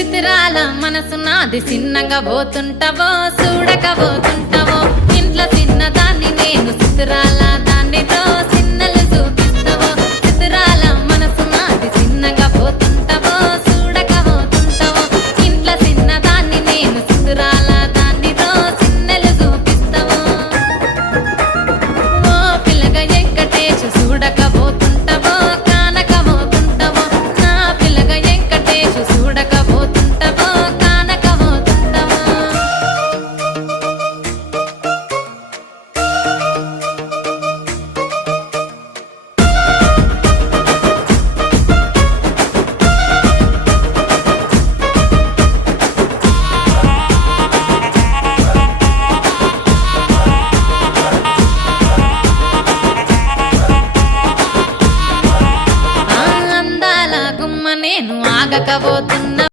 చిత్రాల మనసు నాది చిన్నగా పోతుంటావో చూడక పోతుంటావో ఇంట్లో చిన్నదాన్ని నేను చిత్రాల